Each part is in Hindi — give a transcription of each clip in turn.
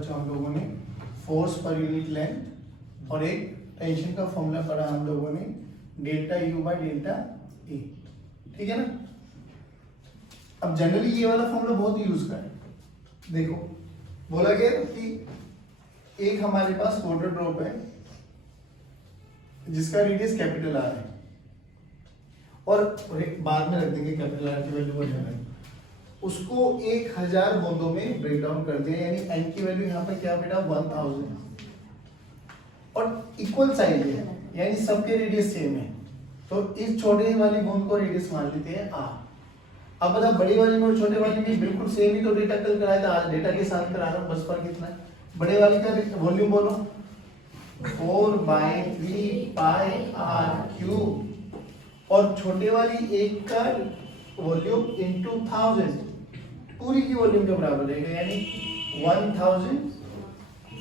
बच्चों हम लोगों ने फोर्स पर यूनिट लेंथ और एक टेंशन का फॉर्मूला पढ़ा हम लोगों ने delta U by delta A, ठीक है ना। अब जनरली ये वाला फॉर्मूला बहुत यूज करें। देखो बोला गया कि एक हमारे पास वाटर ड्रॉप है जिसका रेडियस कैपिटल आर है और एक बाद में रख देंगे कैपिटल आर की वैल्यू बढ़ उसको 1000 बूंदों में ब्रेक डाउन कर दिया, यानी एन की वैल्यू यहाँ पे क्या बेटा 1000 और इक्वल साइज है यानी सबके रेडियस सेम है, तो इस छोटे वाली बूंद को रेडियस मान लेते हैं आर। अब बता बड़ी वाली में और छोटे वाली में बिल्कुल सेम ही तो डेटा कल कराया था, आज डेटा के साथ करा रहा हूँ, बस फर्क कितना है। बड़े वाली का वॉल्यूम बोलो 4/3 पाई आर क्यूब और छोटे वाली एक का वॉल्यूम इनटू 1000 पूरी की वॉल्यूम के बराबर रहेगा, यानी 1000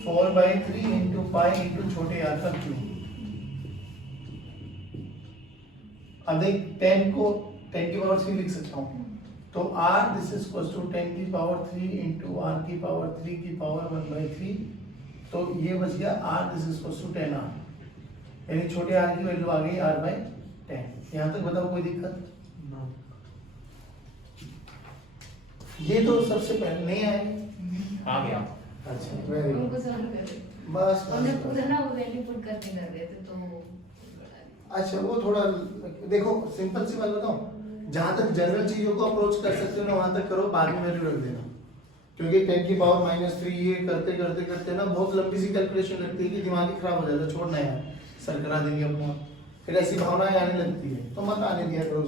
4/3 इनटू पाई इनटू छोटे आर का क्यूब। अब देख 10 को 10 की पावर 3 लिख सकता हूँ, तो r this is equal to 10 की पावर 3 इनटू r की पावर 3 की पावर 1/3, तो ये बच गया r this is equal to 10r, यानी छोटे r की वैल्यू आ गई r/10। यहाँ तक बताओ कोई दिक्कत? ये तो सबसे पहले नहीं आए, आ गया। अच्छा वेरी गुड, बस ना वो वैल्यू पुट करके कर रहे थे तो अच्छा वो थोड़ा देखो सिंपल सी बात बताओ, जहां तक जनरल चीजों को अप्रोच कर सकते हो ना वहां तक करो, बाद में वैल्यू रख देना, क्योंकि 10 की पावर -3 ये करते करते करते ना बहुत लंबी सी कैलकुलेशन लगती है कि दिमाग ही खराब हो जाता है, छोड़ना है सर करा देंगे अपना, फिर ऐसी भावनाएं आने लगती है, तो मत आने दिया करो।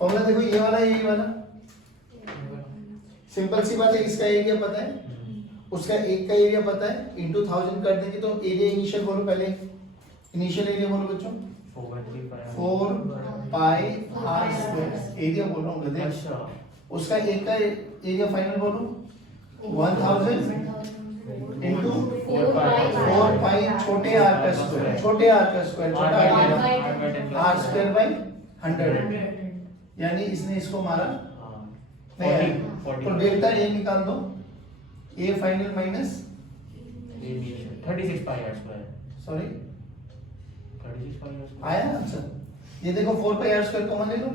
फॉर्मूला देखो ये वाला यही वाला सिंपल सी बात है, इसका एरिया पता है, उसका एक का एरिया पता है, इनटू 1000 कर देंगे तो एरिया इनिशियल बोलो, पहले इनिशियल एरिया बोलो बच्चों 4 पाई आर स्क्वायर, एरिया बोल रहा हूँ गधे। अच्छा उसका एक का एरिया फाइनल बोलो 1000 इनटू 4 पाई छोटे आर का स्क्वायर, छोटे आर का स्क्वायर छोटा आर स्क्वायर बाई 100, यानी इसने इसको मारा नहीं, तो डेल्टा ए निकाल दो, A final minus 36 pi R square, sorry 36 pi R square आया आंसर। ये देखो 4 पाई आर स्क्वायर कॉमन ले लो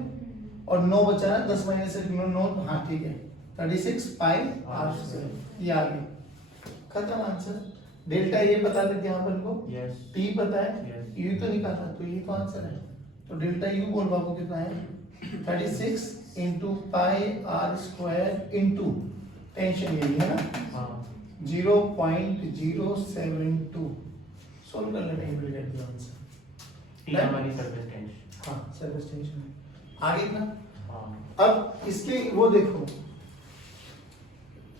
और 9 बचा ना, 10 माइनस 9, हाँ ठीक है 36 पाई आर स्क्वायर, ये आ गया खत्म आंसर। डेल्टा ये पता देते हैं अपन को, यस टी पता है, Yes. यू तो निकाला, तो ये तो आंसर है। तो डेल्टा यू बोल बाबू कितना है 36 into pi R square into tension यही है ना हाँ 0.072, सोल्व कर लेते हैं ब्रिलियंट आंसर। टी हमारी सरफेस टेंशन। हाँ सर्विस टेंशन है आगे ना। हाँ अब इसके वो देखो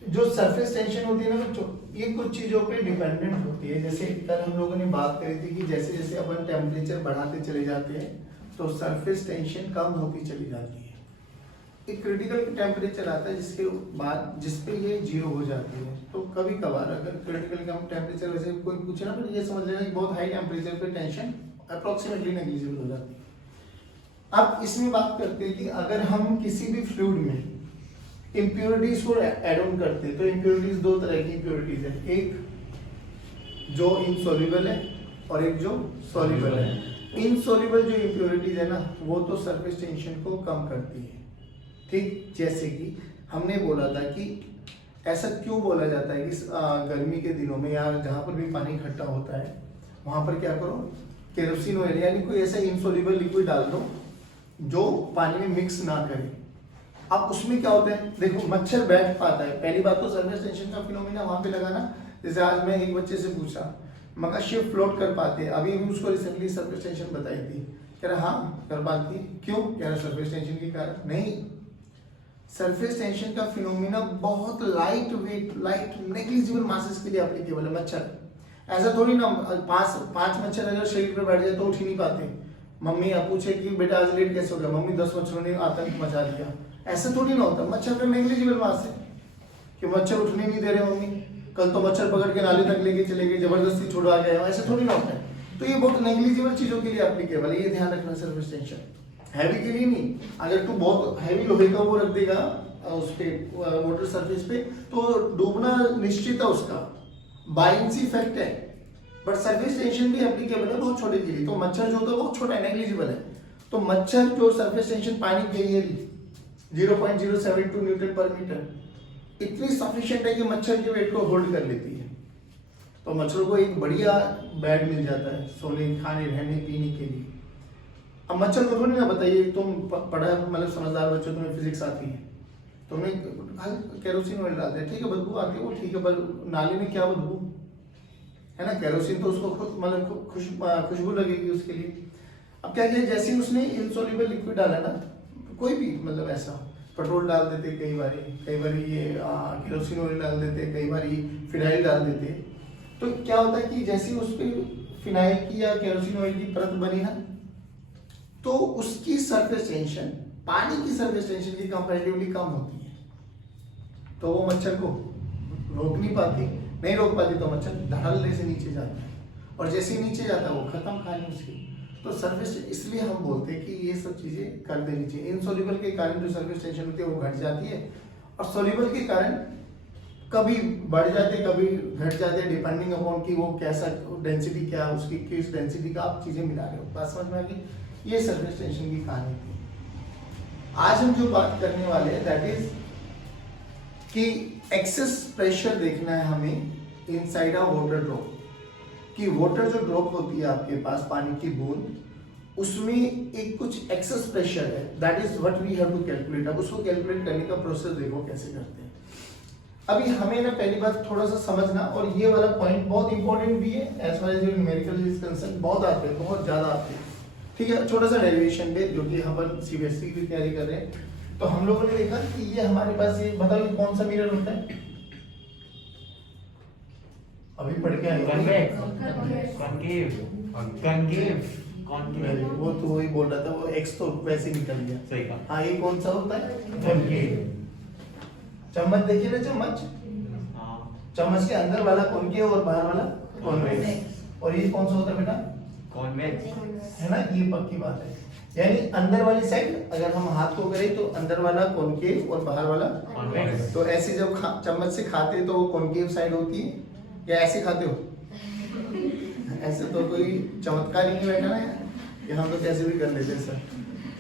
जो सरफेस टेंशन होती है ना बच्चों, ये कुछ चीजों पे डिपेंडेंट होती है। जैसे कल हम लोगों ने बात करी थी कि जैसे जैसे अपन टेम्परेचर बढ़ाते चले जाते हैं तो सरफेस टेंशन कम होती चली जाती है। एक क्रिटिकल टेम्परेचर आता है जिसके बाद जिसपे ये 0 हो जाती है। तो कभी कभार अगर क्रिटिकल टेम्परेचर वैसे कोई पूछे ना तो ये समझ लेना कि बहुत हाई टेम्परेचर पे टेंशन अप्रोक्सीमेटली नेग्लिजिबल हो जाती है। अब इसमें बात करते हैं कि अगर हम किसी भी फ्लूइड में इम्प्योरिटीज को ऐड ऑन करते हैं तो इम्प्योरिटीज दो तरह की इम्प्योरिटीज है, एक जो इनसॉल्युबल है और एक जो सॉल्युबल है। इनसॉल्युबल जो इम्प्योरिटीज है ना वो तो सरफेस टेंशन को कम करती है, ठीक। जैसे कि हमने बोला था कि ऐसा क्यों बोला जाता है कि गर्मी के दिनों में या जहाँ पर भी पानी इकट्ठा होता है वहां पर क्या करो केरोसिन ऑयल यानी कोई ऐसा इनसॉल्युबल लिक्विड डाल दो जो पानी में मिक्स ना करे। अब उसमें क्या होता है देखो मच्छर बैठ पाता है, पहली बात तो सरफेस टेंशन का फिनोमेना वहां पे लगाना। जैसे आज मैं एक बच्चे से पूछा मगर शिप फ्लोट कर पाते हैं, अभी उसको रिसेंटली सरफेस टेंशन बताई थी, कह रहा हाँ कर पाती है, क्यों कह रहा सरफेस टेंशन के कारण। नहीं, सरफेस टेंशन का फिनोमेना बहुत light weight light negligible masses के लिए एप्लीकेबल है। मच्छर ऐसा थोड़ी ना पांच मच्छर अगर शरीर पर बैठ जाए तो उठ ही नहीं पाते। मम्मी आप पूछे कि बेटा आज लेट कैसे हो गया, मम्मी 10 मच्छरों ने आतंक मचा दिया, ऐसा थोड़ी ना होता। मच्छर का नेग्लिजिबल मास है कि मच्छर उठने नहीं दे रहे मम्मी, कल तो मच्छर पकड़ के नाली तक लेके चले गए, जबरदस्ती छुड़वा गए, ऐसा थोड़ी ना होता है। तो ये बहुत नेग्लिजिबल चीजों के लिए एप्लीकेबल है, ये ध्यान रखना। सरफेस टेंशन हैवी के लिए नहीं। अगर तू बहुत हैवी लोहे का वो रख देगा उस पे वाटर सरफेस पे, तो डूबना निश्चित है उसका, बाइंसी इफेक्ट है। बट सरफेस टेंशन भी एप्लीकेबल है बहुत छोटे के लिए। तो मच्छर जो होता है बहुत छोटा है, नेग्लिजिबल है। तो मच्छर जो सरफेस टेंशन पानी के लिए 0.072 न्यूटन पर मीटर इतनी सफिशिएंट है कि मच्छर के वेट को होल्ड कर लेती है। तो मच्छरों को एक बढ़िया बेड मिल जाता है सोने, खाने, रहने, पीने के लिए। अब मच्छर को थोड़ी ना बताइए, तुम पढ़ा मतलब समझदार बच्चों, तुम्हें फिजिक्स आती है, तुमने केरोसिन ऑयल डालते हैं, ठीक है बदबू आती है वो ठीक है, पर नाली में क्या बदबू है ना, केरोसिन तो उसको खुद मतलब खुशबू लगेगी उसके लिए। अब क्या किया, जैसे ही उसने इनसोल्यूबल लिक्विड डाला ना, कोई भी मतलब ऐसा पेट्रोल डाल देते, कई बार ये केरोसिन ऑयल डाल देते, कई बार फिनाइल डाल देते, तो क्या होता है कि जैसे उस पर फिनाइल की या केरोसिन ऑयल की परत बनी ना, तो उसकी सरफेस टेंशन पानी की सरफेस टेंशन की कंपैरेटिवली कम होती है। तो वो मच्छर को रोक नहीं रोक पाती, तो मच्छर धड़ल्ले से नीचे जाता है, और जैसे ही नीचे जाता है वो खत्म कहानी उसकी। तो सरफेस, इसलिए हम बोलते हैं कि ये सब चीजें कर देनी चाहिए। इनसोल्यूबल के कारण जो सरफेस टेंशन होती है वो घट जाती है, और सोल्यूबल के कारण कभी बढ़ जाते कभी घट जाते, डिपेंडिंग अपॉन कि वो कैसा डेंसिटी क्या है उसकी, किस डेंसिटी का आप चीजें मिला रहे हो। बात समझ में आ गई? ये सरफेस टेंशन की कहानी थी। आज हम जो बात करने वाले हैं दैट इज कि एक्सेस प्रेशर देखना है हमें इनसाइड अ वाटर ड्रॉप, कि वाटर जो ड्रॉप होती है आपके पास, पानी की बूंद, उसमें एक कुछ एक्सेस प्रेशर है, that is what we have to calculate. अब उसको कैलकुलेट करने का प्रोसेस देखो कैसे करते हैं। अभी हमें ना पहली बात थोड़ा सा समझना, और ये वाला पॉइंट बहुत इंपॉर्टेंट भी है as far as numerical is concern, बहुत आते हैं, बहुत ज्यादा आते हैं, ठीक है। छोटा सा डेरिवेशन पे, जो कि हम सीबीएसई की तैयारी कर रहे हैं, तो हम लोगों ने देखा कि ये हमारे पास, ये बताओ ये कौन सा मिरर होता है, अभी पढ़ के आए वो तो वही बोल रहा था, वो एक्स तो वैसे निकल गया, सही कहा। हाँ ये कौन सा होता है, कॉनकेव। चम्मच देखिए ना, चम्मच, चम्मच के अंदर वाला कॉनकेव और बाहर वाला कॉन्वेक्स, और ये कौन सा होता है बेटा, कॉन्वेक्स, है ना, ये पक्की बात है। यानी अंदर वाली साइड अगर हम हाथ को करें तो अंदर वाला कॉनकेव और बाहर वाला कॉन्वेक्स। तो ऐसे जब चम्मच से खाते हैं तो वो कॉनकेव साइड होती है, या ऐसे खाते हो ऐसे तो कोई चमत्कार ही नहीं बैठा ना यार, कि हम तो कैसे भी कर लेते हैं सर।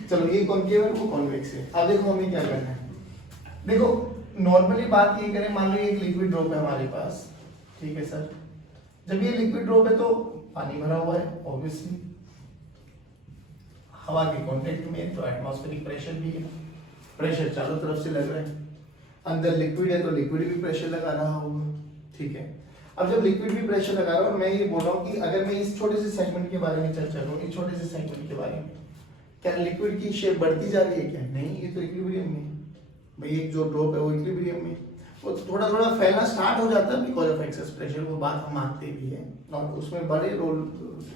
चलो ये कॉनकेव है, वो कॉन्वेक्स है। अब देखो हमें क्या करना है, देखो नॉर्मली बात ये करें, मान लो एक लिक्विड ड्रॉप है हमारे पास, ठीक है सर। जब ये लिक्विड ड्रॉप है तो पानी भरा हुआ है ऑब्वियसली, हवा के कांटेक्ट में, तो एटमॉस्फेरिक प्रेशर भी है, प्रेशर चारों तरफ से लग रहा है। अंदर लिक्विड है तो लिक्विड भी प्रेशर लगा रहा होगा, ठीक है। अब जब लिक्विड भी प्रेशर लगा रहा है, और मैं ये बोल रहा हूँ कि अगर मैं इस छोटे से सेगमेंट के बारे में चर्चा करूँ, इस छोटे से सेगमेंट के बारे में, क्या लिक्विड की शेप बढ़ती जा रही है क्या? नहीं, ये तो इक्विलिब्रियम में भाई, एक जो ड्रॉप है वो इक्विलिब्रियम में, वो थोड़ा थोड़ा फैलना स्टार्ट हो जाता है बिकॉज ऑफ एक्सेस प्रेशर, वो बात हम मानते भी है, और उसमें बड़े रोल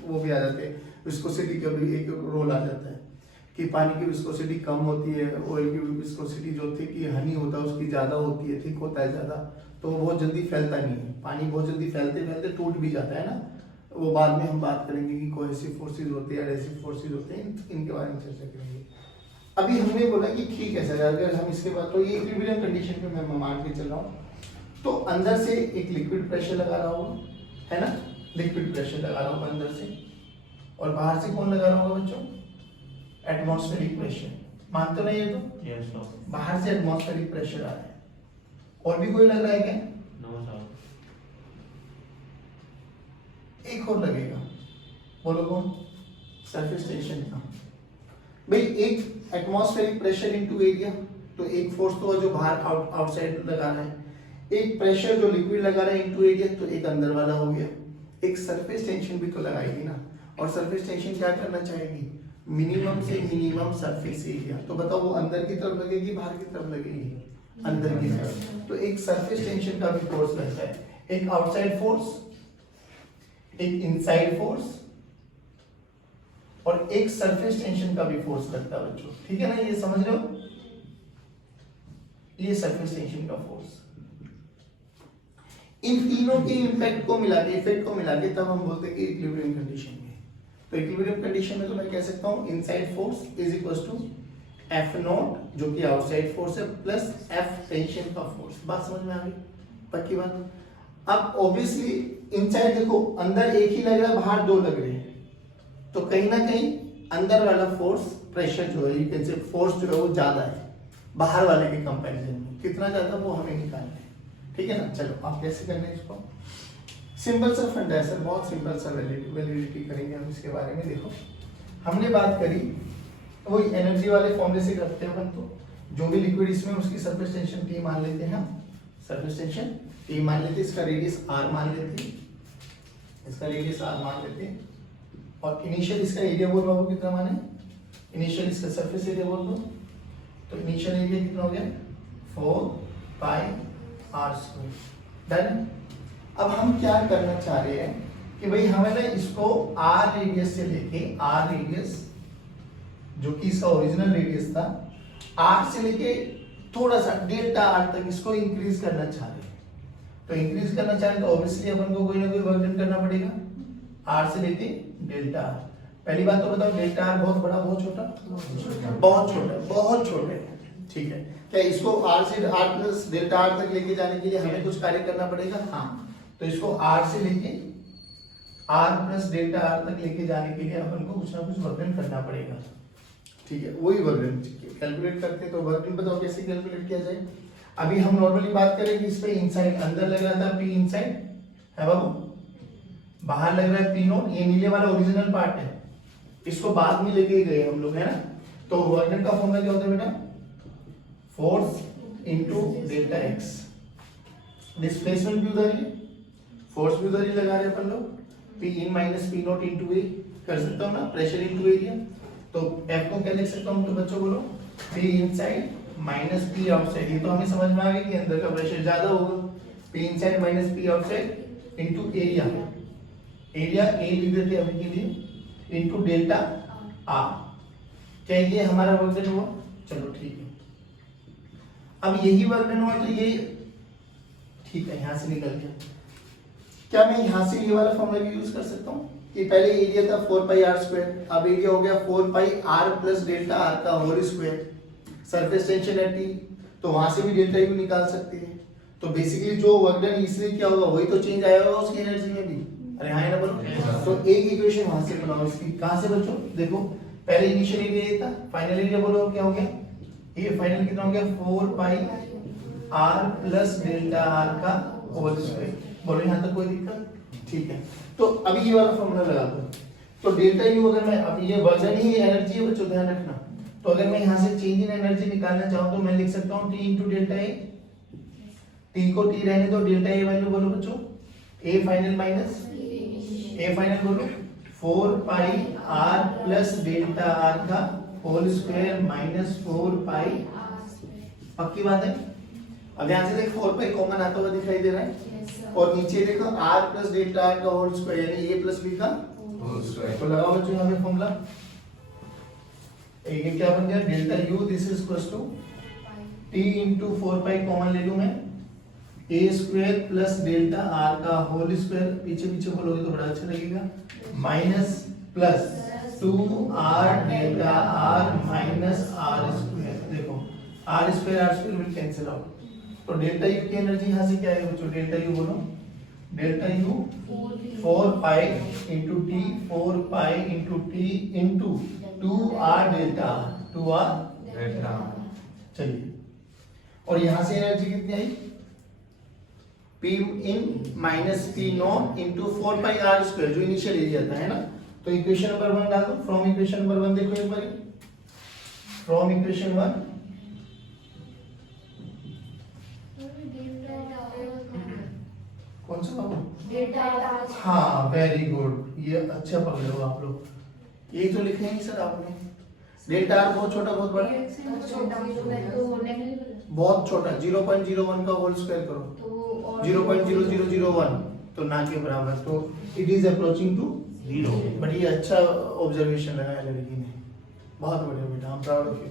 वो भी आ जाते हैं, विस्कोसिटी का भी एक रोल आ जाता है कि पानी की विस्कोसिटी कम होती है, ऑयल की विस्कोसिटी जो थिक हनी होता है उसकी ज़्यादा होती है, थिक होता है ज़्यादा, तो वो बहुत जल्दी फैलता नहीं है। पानी बहुत जल्दी फैलते फैलते टूट भी जाता है ना, वो बाद में हम बात करेंगे कि कोहेसिव फोर्सेस होते हैं, एडहेसिव फोर्सेस होते हैं, इनके बारे में चर्चा करेंगे। अभी हमने बोला कि ठीक है सर, अगर हम इसके बाद, तो ये इक्विलिब्रियम कंडीशन पे मैं मान के चल रहा हूँ, तो अंदर से एक लिक्विड प्रेशर लगा रहा हूँ, है ना, लिक्विड प्रेशर लगा रहा हूँ अंदर से, और बाहर से कौन लगा रहा होगा बच्चों, एटमॉस्फेरिक प्रेशर। मानते हो ना ये तो? Yes sir. बाहर से एटमॉस्फेरिक प्रेशर आ रहा है, और भी कोई लग रहा है क्या? No sir. एक और लगेगा, बोलो कौन? सरफेस टेंशन का। भाई एक एटमॉस्फेरिक प्रेशर इनटू एरिया, तो एक फोर्स तो जो बाहर आउटसाइड लगा रहा है, एक प्रेशर जो लिक्विड लगा रहा है इनटू एरिया, तो एक अंदर वाला हो गया, एक सरफेस टेंशन भी तो लगाएगी ना। और सरफेस टेंशन क्या करना चाहेगी? मिनिमम से मिनिमम सरफेस एरिया। तो बताओ वो अंदर की तरफ लगेगी बाहर की तरफ लगेगी? अंदर की तरफ। तो एक सरफेस टेंशन का भी फोर्स लगता है, एक आउटसाइड फोर्स, एक इनसाइड फोर्स, और एक सरफेस टेंशन का भी फोर्स लगता है बच्चों, ठीक है ना, ये समझ रहे हो? ये सरफेस टेंशन का फोर्स, इन तीनों के इम्पैक्ट को मिला के, इफेक्ट को मिला के, तब हम बोलते हैं कि इक्विलिब्रियम कंडीशन में। तो इक्विलिब्रियम कंडीशन में तो मैं कह सकता हूं inside force is equal to F not जो कि आउटसाइड फोर्स है प्लस एफ टेंशन का फोर्स। बात समझ में आ गई? पक्की बात। अब ऑब्वियसली इनसाइड देखो अंदर एक ही लग रहा है, बाहर दो लग रहे हैं, तो कहीं ना कहीं अंदर वाला फोर्स प्रेशर जो है, यू कैन से फोर्स जो है वो ज्यादा है बाहर वाले के कंपैरिजन में। कितना ज्यादा वो हमें निकालना है, ठीक है ना। चलो आप कैसे करना है इसको, सिंपल सा फंडा है सर, बहुत सिंपल सा वैलिडिटी करेंगे हम इसके बारे में। देखो हमने बात करी वो एनर्जी वाले फॉर्मूले से करते हैं अपन, तो जो भी लिक्विड इसमें उसकी सरफेस टेंशन T मान लेते हैं हम, सरफेस टेंशन T मान लेते हैं, इसका रेडियस R मान लेते हैं, इसका रेडियस R मान लेते हैं, और इनिशियल इसका एरिया बोल रहा हूँ कितना माने, इनिशियल इसका सरफेस एरिया बोल दो, तो इनिशियल एरिया कितना हो गया 4 पाई R स्क्वायर। डन। अब हम क्या करना चाह रहे हैं कि भाई हमें ना इसको R रेडियस से लेके, R रेडियस जो कि इसका ओरिजिनल रेडियस था, R से लेके थोड़ा सा डेल्टा R तक इसको इंक्रीज करना चाह रहे हैं। तो इंक्रीज करना चाह रहे हैं तो ऑब्वियसली अपन को कोई ना कोई वर्क डन करना पड़ेगा, R से लेके डेल्टा R। पहली बात तो बताओ डेल्टा R बहुत बड़ा बहुत छोटा? बहुत छोटा, बहुत छोटा है, ठीक है। क्या इसको R से R प्लस डेल्टा R तक लेके जाने के लिए हमें कुछ कार्य करना पड़ेगा? हाँ। तो इसको R से लेके R प्लस डेल्टा R तक लेके जाने के लिए अपन को कुछ ना कुछ वर्क डन करना पड़ेगा, ठीक है। वही वर्क डन कैलकुलेट करते हैं, तो वर्क डन बताओ कैसे कैलकुलेट किया जाए। अभी हम नॉर्मली बात करें कि इस पे इनसाइड अंदर लग रहा था P इनसाइड है बाबू, बाहर लग रहा है P नॉट, ये नीले वाला ओरिजिनल पार्ट है, इसको बाद में लेके गए हम लोग, है ना। तो वर्क डन का फॉर्मूला क्या होता है बेटा, force into delta x। Displacement भी उधर ही, फोर्स भी उधर ही लगा रहे अपन लोग, P in minus P not into a कर सकता हूं ना, प्रेशर इनटू एरिया। तो F को क्या लिख सकता हूं तो बच्चों बोलो, P inside minus P outside. ये तो हमें समझ में आ गया कि अंदर का प्रेशर ज्यादा होगा, P inside minus P outside into area, area A लिख देते हैं अभी के लिए, इनटू डेल्टा R। क्या ये हमारा वर्क डन हुआ? चलो ठीक है। अब यही वर्क डन हुआ तो ये ठीक है, यहां से निकल गया। क्या मैं यहां से ये वाला फॉर्मूला भी यूज कर सकता हूं कि पहले एरिया था 4 पाई R स्क्वायर, अब एरिया हो गया 4 पाई R प्लस डेल्टा R का होल स्क्वायर, सरफेस टेंशन है T, तो वहां से भी डेल्टा U निकाल सकते हैं। तो बेसिकली जो वर्क डन इसलिए क्या होगा वही तो चेंज आया होगा उसकी एनर्जी में भी। अरे हाँ ना बोलो। तो एक इक्वेशन वहां से बनाओ इसकी, कहां से बच्चों देखो, पहले इनिशियल एरिया ये था, फाइनल एरिया बोलो क्या हो गया, ये फाइनल कितना हो गया 4 पाई R प्लस डेल्टा R का होल स्क्वायर। बोलो यहां तक कोई दिक्कत? ठीक है। तो अभी ये वाला फॉर्मूला लगा दो, तो डेल्टा यू अगर मैं, अब ये वजन ही एनर्जी है बच्चों ध्यान रखना, तो अगर मैं यहां से चेंज इन एनर्जी निकालना चाहूं तो मैं लिख सकता हूं T into delta A, T को T रहने दो, डेल्टा ए वैल्यू बोलो बच्चों, A final minus A final बोलो 4 पाई R प्लस डेल्टा R का होल स्क्वायर माइनस 4 पाई। पक्की बात है? अब यहां से देख 4 पाई कॉमन आता हुआ दिखाई दे रहा है, और नीचे देखो R प्लस डेल्टा R का होल स्क्वायर यानी A प्लस B का होल स्क्वायर। तो लगाओ बच्चों यहां पे फॉर्मूला, ये क्या बन गया delta U this is equal to T into 4 pi common ले लूं मैं, A square plus delta R का होल स्क्वायर, पीछे पीछे बोलोगे तो बड़ा अच्छा लगेगा, minus plus 2R delta R minus R square. देखो R square will cancel out, तो डेल्टा U की एनर्जी यहां से क्या है बच्चों, डेल्टा U बोलो, delta U 4 pi into T, 4 pi into T into 2R delta R, 2R delta R। चलिए, और यहां से एनर्जी कितनी आई, P in minus P not into 4 pi R square जो इनिशियल एरिया था, है ना। तो इक्वेशन नंबर 1 डाल दो, फ्रॉम इक्वेशन नंबर 1 देखो एक बार, फ्रॉम इक्वेशन 1 कौन सा बाबू, हाँ वेरी गुड, ये अच्छा पकड़े हो आप लोग, ये तो लिखे नहीं सर आपने, डेल्टा R बहुत छोटा बहुत बड़ा, बहुत छोटा 0.01 का होल स्क्वायर करो 0.0001 तो ना के बराबर, तो it is approaching to 0। But ये अच्छा ऑब्जर्वेशन लगाया लड़की ने, बहुत बढ़िया बेटा, हम प्राउड ऑफ यू।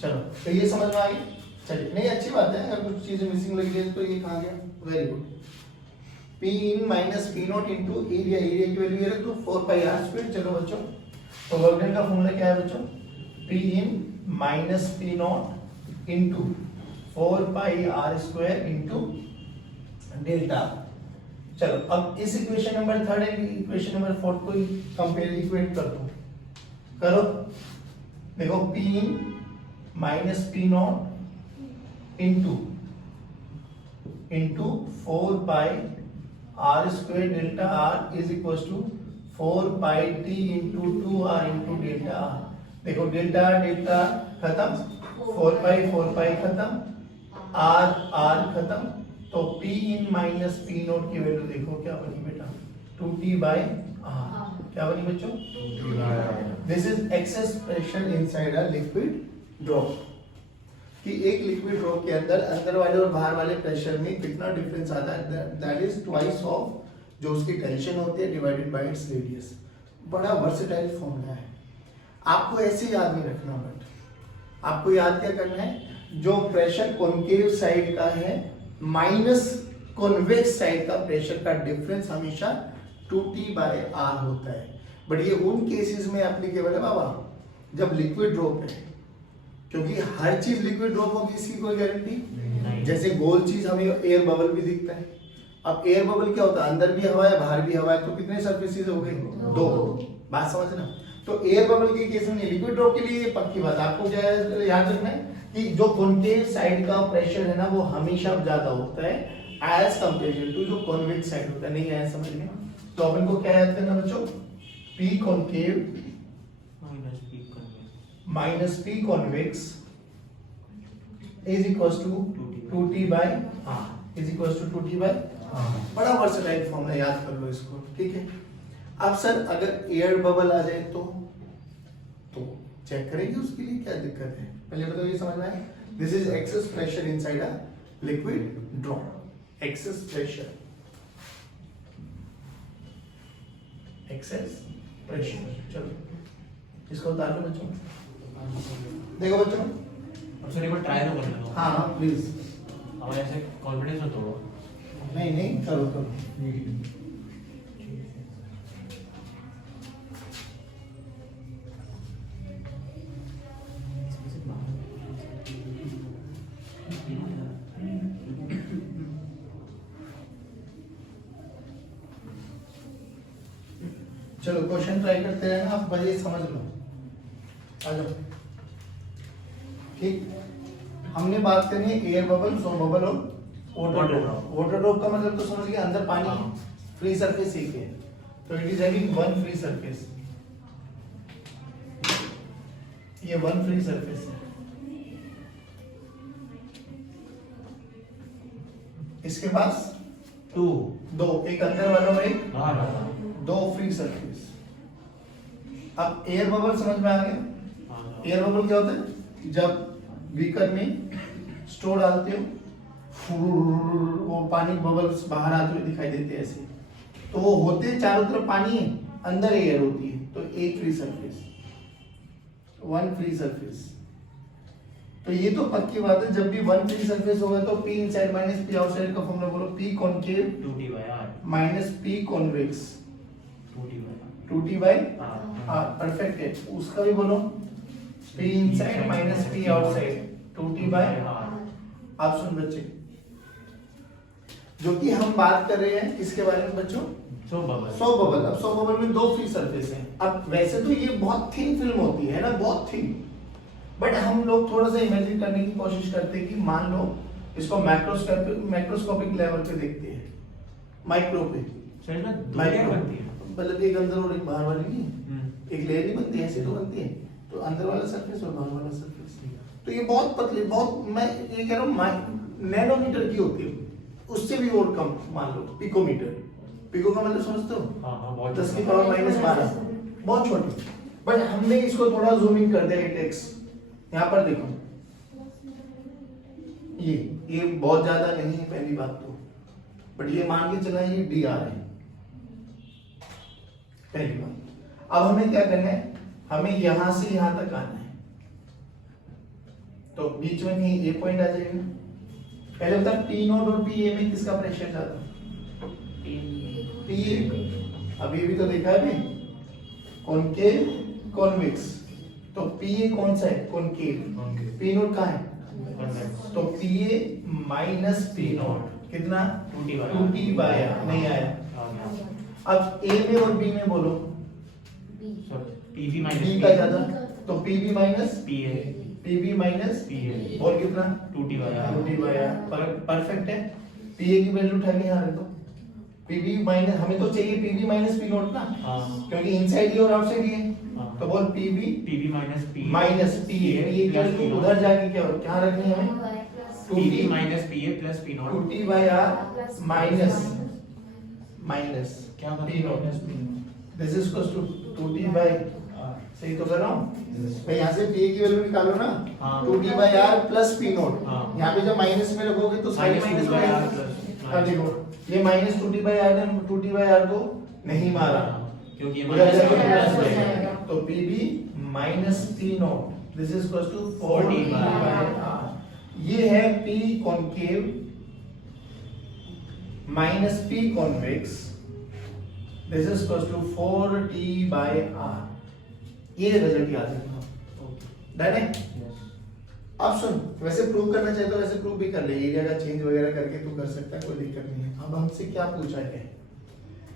चलो तो ये समझ में आ गया, चलिए नहीं अच्छी बात है, अगर कुछ चीजें मिसिंग लगी है तो ये कहाँ गया, very good. P in minus P not into area, area की वैल्यू ये रख दो 4 पाई R स्क्वायर। चलो बच्चों, तो वर्क डन का फॉर्मूला क्या है बच्चों, P in minus P not into 4 pi R square into delta. चलो अब इस equation number 3 and equation number 4 को कंपेयर इक्वेट कर दो, करो। देखो P in minus P not into 4 pi R square delta R is equal to 4 pi T into 2 R into delta R. देखो डेल्टा डेल्टा खत्म, 4 पाई खत्म, आर खत्म, तो P in minus P note की वैल्यू देखो क्या बनी बेटा, 2T बाई R। क्या बनी बच्चों? This is excess pressure inside a liquid drop. कि एक लिक्विड ड्रॉप के अंदर वाले और बाहर वाले प्रेशर में कितना डिफरेंस आता है, दैट इज ट्वाइस ऑफ जो उसकी टेंशन होती है डिवाइडेड बाय इट्स रेडियस। बड़ा वर्सेटाइल फॉर्मूला है, आपको ऐसे याद नहीं रखना, बट आपको याद क्या करना है, जो प्रेशर कॉन्केव साइड का है माइनस कॉन्वेक्स साइड का प्रेशर का डिफरेंस हमेशा 2T बाय R होता है। बट ये उन केसेस में एप्लीकेबल है बाबा जब लिक्विड ड्रॉप है, क्योंकि हर चीज लिक्विड ड्रॉप होगी इसकी कोई गारंटी नहीं। जैसे गोल चीज हमें एयर बबल भी दिखता है। अब एयर बबल क्या होता है, अंदर भी हवा है बाहर भी हवा है, तो कितने सरफेसेस हो गए? 2। बात समझना। तो एयर बबल के केस में लिक्विड ड्रॉप के लिए पक्की बात, आपको क्या याद रखना है कि जो कॉन्केव साइड का प्रेशर है ना वो हमेशा ज्यादा होता है एज कंपेयर टू जो कॉन्वेक्स साइड होता है। नहीं आया समझ में? तो अपन को क्या याद करना बच्चों, P concave minus P convex is equal to 2T by R is equal to 2T by R। बड़ा वर्सेटाइल फॉर्मूला, याद कर लो इसको, ठीक है। अब सर अगर एयर बबल आ जाए तो चेक करेंगे उसके लिए क्या दिक्कत है, पहले बताओ ये समझ में आए। This is excess pressure inside a liquid drop, excess pressure, excess pressure. चलो इसको उतार लो बच्चों। देखो बच्चों, अब सर एक बार ट्राई तो करना। हाँ हाँ प्लीज। अब ऐसे कॉन्फिडेंस मत तोड़ो। नहीं करो। चलो क्वेश्चन ट्राई करते रहना, आप बजे समझ लो। आ जाओ, ठीक। हमने बात करनी है एयर बबल, सो बबल और वाटर ड्रॉप। वाटर ड्रॉप का मतलब तो समझ गए, अंदर पानी है, फ्री सरफेस एक है, तो it is having one free surface. ये वन फ्री सरफेस है। इसके पास दो, एक अंदर वाला और एक दो फ्री सरफेस। अब एयर बबल समझ में आ गया। एयर बबल क्या होता है, जब बीकर में स्ट्रो डालते हो वो पानी बबल्स बाहर आते हुए दिखाई देते हैं ऐसे, तो वो होते चारों तरफ पानी है, अंदर एयर होती है, तो एक free surface, one free surface. तो ये तो पक्की बात है, जब भी वन फ्री सरफेस होगा तो P inside minus P outside का फॉर्मूला बोलो, P concave 2T by R minus P convex 2T by R। Perfect है। उसका भी बोलो, P inside minus P outside 2T by R। आप सुन बच्चे, जो कि हम बात कर रहे हैं किसके बारे में बच्चों, सो बबल। अब सो बबल में दो फ्री सरफेस हैं। अब वैसे तो ये बहुत थिन फिल्म होती है ना, बहुत थिन, बट हम लोग थोड़ा सा इमेजिन करने की कोशिश करते हैं कि मान लो इसको मैक्रोस्कोपिक लेवल पे देखते हैं, माइक्रो पे, मतलब एक अंदर और एक बाहर वाली नहीं, एक लेयर नहीं बनती, ऐसे तो बनती है, तो अंदर वाला सरफेस और बाहर वाला सरफेस, तो ये बहुत पतली, बहुत, मैं ये कह रहा हूँ नैनोमीटर की होती है, उससे भी और कम, मान लो पिकोमीटर। पिको का मतलब समझते हो, 10 की पावर -12, बहुत छोटी। बट हमने इसको थोड़ा जूम इन कर दिया, टेक्स यहाँ पर देखो, ये बहुत ज्यादा नहीं है पहली बात तो, बट ये मान के चला ये DR है पहली बात। अब हमें क्या करना है, हमें यहां से यहां तक आना है, तो बीच में कहीं ए पॉइंट आ जाएगा। पहले बता P नोट और PA में किसका प्रेशर ज्यादा, PA। अभी भी तो देखा है कॉन्केव कॉन्वेक्स, तो तो पीए कौन सा है? कॉनकेव। पी नोट कहाँ है? कॉन्वेक्स। तो पीए माइनस पी नोट कितना? 2t बाय r नहीं आया। अब ए में और बी में बोलो, पीवी माइनस बी का ज्यादा तो पीबी माइनस पीए पीबी माइनस पीए और कितना? 2t bye 2t by r perfect है। पीए की वैल्यू उठा के यहाँ रखो, पीबी माइनस हमें तो चाहिए पीबी माइनस पी नोट ना, हाँ क्योंकि इनसाइड ही और आउटसाइड ही है। हाँ। तो बोल PB PV minus P minus PA, ये क्या उधर जाके क्या रखनी है हमें? PV minus PA plus P naught 2t by r minus क्या होगा? P naught this is equals to 2t by r। सही तो कर रहा हूँ भाई, यहाँ से पी की वैल्यू निकालो ना, हाँ। 2t by r plus P not. हाँ। यहाँ पे जब माइनस में रखोगे तो साइड माइनस by r में plus- अब देखो ये माइनस 2t बाय r ने 2t बाय r को नहीं मारा, क्योंकि उधर माइनस जाके प्लस प्लस है है। तो pb minus p not this is equals to 4t by r। ये है p concave minus p convex this is equals to 4t by r। ये रिजल्ट याद रखना, डन है। अब सुन, वैसे प्रूव करना चाहे तो वैसे प्रूव भी कर ले, एरिया का चेंज वगैरह करके तू कर सकता है, कोई दिक्कत नहीं है। अब हमसे क्या पूछा है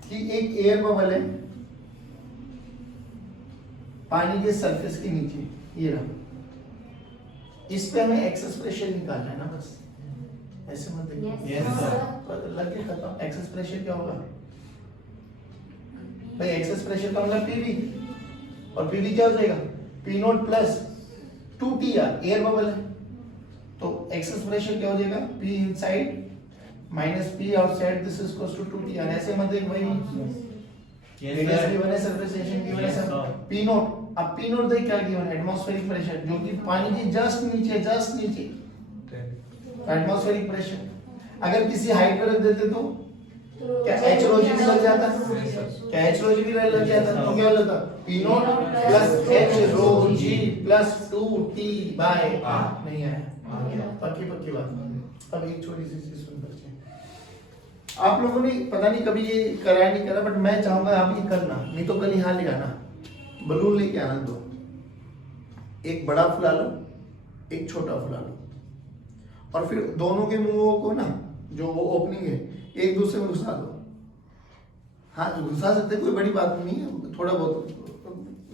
कि एक एयर बबल है पानी के सरफेस के नीचे, ये रहा, इस पे हमें एक्सेस प्रेशर निकालना है ना, बस ऐसे मत देखिए। Yes, sir. लग के खत्म। एक्सेस प्रेशर क्या होगा भाई? एक्सेस प्रेशर का मतलब पीवी, और पीवी क्या हो जाएगा? P not plus 2tr, air bubble है तो एक्सेस प्रेशर क्या हो जाएगा? P inside minus P outside this is equals to 2tr। ऐसे मत देख भाई, रेडियस गिवन है, सरफेस टेंशन गिवन है, Yes, सब sir. P नोट। अब P नोट देख क्या गिवन है? एटमॉस्फेरिक प्रेशर, जो कि पानी के जस्ट नीचे एटमॉस्फेरिक प्रेशर। अगर किसी हाइट पर रख देते तो क्या एच रो जी भी लग जाता? क्या एच रो जी भी लग जाता? तो क्या होता? P not plus H row ji plus 2t by r। नहीं आया, पक्की बात। अब एक छोटी सी चीज सुन बच्चे, आप लोगों ने पता नहीं कभी ये करा नहीं करा, बट मैं चाहूंगा आप ये करना, नहीं तो कल यहाँ ले आना, बलून लेके आना दो, एक बड़ा फुला लो एक छोटा फुला लो, और फिर दोनों के मुंहों को ना, जो वो ओपनिंग है, एक दूसरे में घुसा दो। हाँ घुसा सकते, कोई बड़ी बात नहीं है, थोड़ा बहुत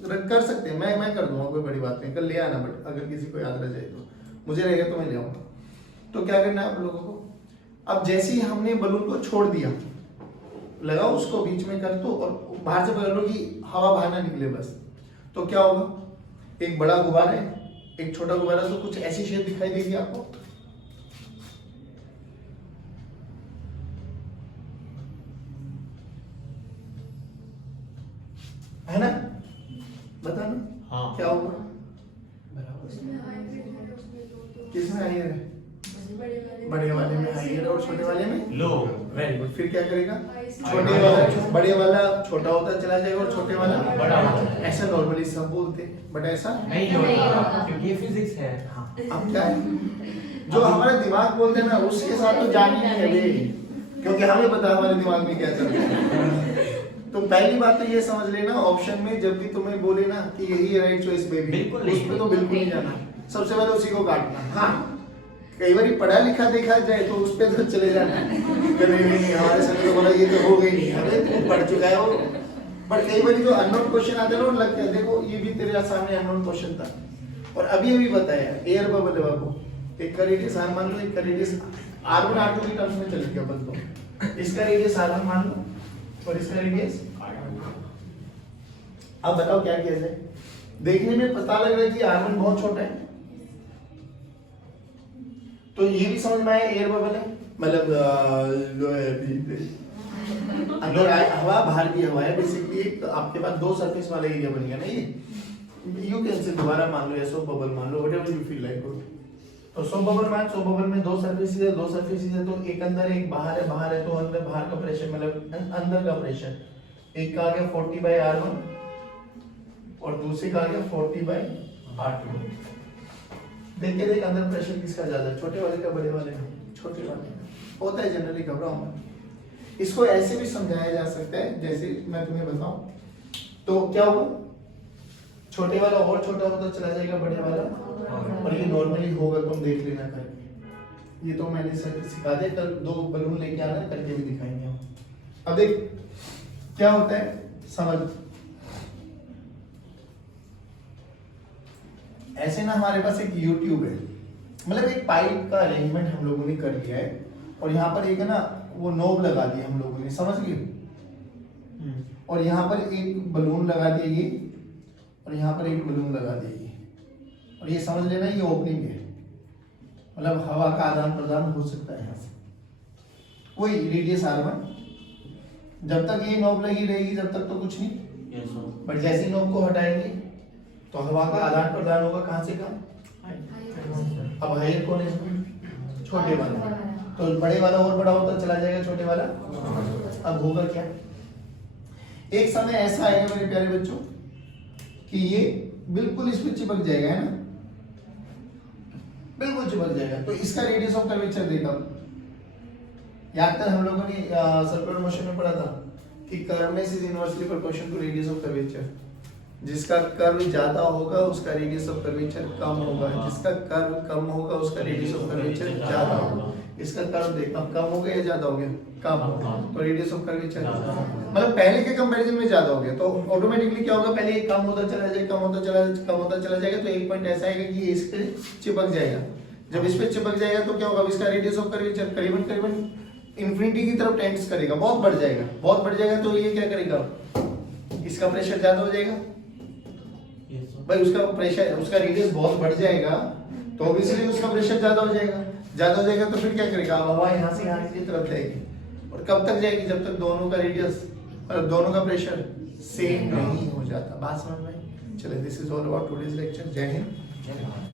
कर सकते हैं, मैं कर दूंगा, कोई बड़ी बात नहीं। कल ले आना, बट अगर किसी को याद रह जाए तो, मुझे रहेगा तो मैं ले आऊंगा। तो क्या करना है आप लोगों को, अब जैसे ही हमने बलून को छोड़ दिया, लगाओ उसको बीच में कर दो और बाहर से पकड़ लो कि हवा बाहर ना निकले बस। तो क्या होगा, एक बड़ा गुब्बारा है एक छोटा गुब्बारा, तो कुछ ऐसी शेप दिखाई देगी आपको। है ना, बताना हाँ। क्या होगा? किसमें हाइयर है? बड़े वाले में हाइयर और छोटे वाले में लो। Very good. फिर क्या करेगा? छोटे वाला, बड़े वाला छोटा होता चला जाएगा और छोटे वाला बड़ा होता। ऐसा नॉर्मली सब बोलते हैं, बट ऐसा नहीं नहीं होगा होगा। क्योंकि ये फिजिक्स है। अब क्या है, जो हमारा दिमाग बोलते हैं ना, उसके साथ तो जान ही नहीं है बे, क्योंकि हमें पता है हमारे दिमाग में क्या चल रहा है। तो पहली बात तो ये समझ लेना, ऑप्शन में जब भी तुम्हें बोले ना कि यही है राइट चॉइस बेबी, बिल्कुल उस नहीं। पे तो बिल्कुल नहीं जाना, सबसे पहले उसी को काटना। हाँ कई बार पढ़ा लिखा देखा जाए तो उस पे तो चले जाना कि नहीं हमारे समय तो बोला ये तो हो गई नहीं, अरे तू पढ़ चुका है वो। बट कई बार जो अननोन क्वेश्चन आते हैं ना, लगता है देखो ये भी तेरे सामने अननोन क्वेश्चन था, और अभी बताया एयर बबल है बाबू, एक का रेडियस r मान लो, एक का रेडियस r1 r2 की टर्म्स में चलेगा अपन तो, इसका रेडियस r1 मान लो और इसका रेडियस। अब बताओ क्या किया जाए? देखने में पता लग रहा है कि r1 बहुत छोटा है, तो ये भी समझ में आया एयर बबल है, मतलब अंदर हवा बाहर भी हवा है, बेसिकली एक आपके पास दो सरफेस वाला एरिया बन गया ना ये। यू कैन से दोबारा मान लो या सो बबल मान लो, व्हाटएवर यू फील लाइक। तो सो बबल मान, सो बबल में दो सरफेसेस है, दो सरफेसेस है, तो एक अंदर एक बाहर है, बाहर है तो अंदर बाहर का प्रेशर मतलब अंदर का प्रेशर, एक का आ गया 40 बाय r1 और दूसरे का आ गया 40 बाय r2। देख अंदर प्रेशर किसका ज्यादा है, छोटे वाले का बड़े वाले का? छोटे वाले का होता है जनरली, घबराओ मत। इसको ऐसे भी समझाया जा सकता है, जैसे मैं तुम्हें बताऊं तो क्या होगा, छोटे वाला और छोटा होता चला जाएगा बड़े वाला, और ये नॉर्मली होगा, तुम देख लेना करके। ये तो मैंने सर सिखा दिया, कल 2 बलून लेके आना, करके भी दिखाएंगे हम। अब देख क्या होता है, समझ। ऐसे ना हमारे पास एक YouTube है, मतलब एक पाइप का अरेंजमेंट हम लोगों ने कर लिया है, और यहाँ पर एक है ना वो नोब लगा दी हम लोगों ने, समझ लिए। और यहाँ पर एक बलून लगा दिया ये, और यहाँ पर एक बलून लगा दिया ये, और ये समझ लेना ये ओपनिंग है, मतलब हवा का आदान प्रदान हो सकता है यहाँ से। वही रेडियस R1, जब तक ये नोब लगी रहेगी जब तक तो कुछ नहीं, बट जैसे ही नोब को हटाएंगे तो हवा का आदान प्रदान होगा, कहाँ से कहाँ। अब हायर कौन है इसमें, छोटे वाला, तो बड़े वाला और बड़ा होता चला जाएगा छोटे वाला। अब होगा क्या, एक समय ऐसा आएगा मेरे प्यारे बच्चों कि ये बिल्कुल इस पे चिपक जाएगा, है ना, बिल्कुल चिपक जाएगा। तो इसका रेडियस ऑफ कर्वेचर देखा, याद कर हम लोगों ने सर्कुलर मोशन में पढ़ा था कि curveness is inversely proportional to radius of curvature. जिसका कर्व ज्यादा होगा उसका रेडियस ऑफ कर्वेचर कम होगा, जिसका कर्व कम होगा उसका रेडियस ऑफ कर्वेचर ज्यादा होगा। इसका कर्व देखना कम हो गया या ज्यादा हो गया, कम हो गया, तो रेडियस ऑफ कर्वेचर मतलब पहले के कंपैरिजन में ज्यादा हो गया, तो ऑटोमेटिकली क्या होगा, पहले ये कम होता चला जाएगा, कम होता चला जाएगा, तो एक पॉइंट ऐसा आएगा कि ये इस पे चिपक जाएगा। जब इस पे चिपक जाएगा तो क्या होगा, इसका रेडियस ऑफ कर्वेचर करीबन इंफिनिटी की तरफ टेंड्स करेगा, बहुत बढ़ जाएगा, तो ये क्या करेगा, इसका प्रेशर ज्यादा हो जाएगा भाई, उसका प्रेशर, उसका रेडियस बहुत बढ़ जाएगा, तो ऑब्वियसली उसका प्रेशर ज्यादा हो जाएगा, तो फिर क्या करेगा, अब हवा यहाँ से यहाँ की तरफ जाएगी, और कब तक जाएगी, जब तक दोनों का रेडियस मतलब दोनों का प्रेशर सेम नहीं हो जाता। बात समझ में? चलिए, this is all about today's lecture. जय हिंद।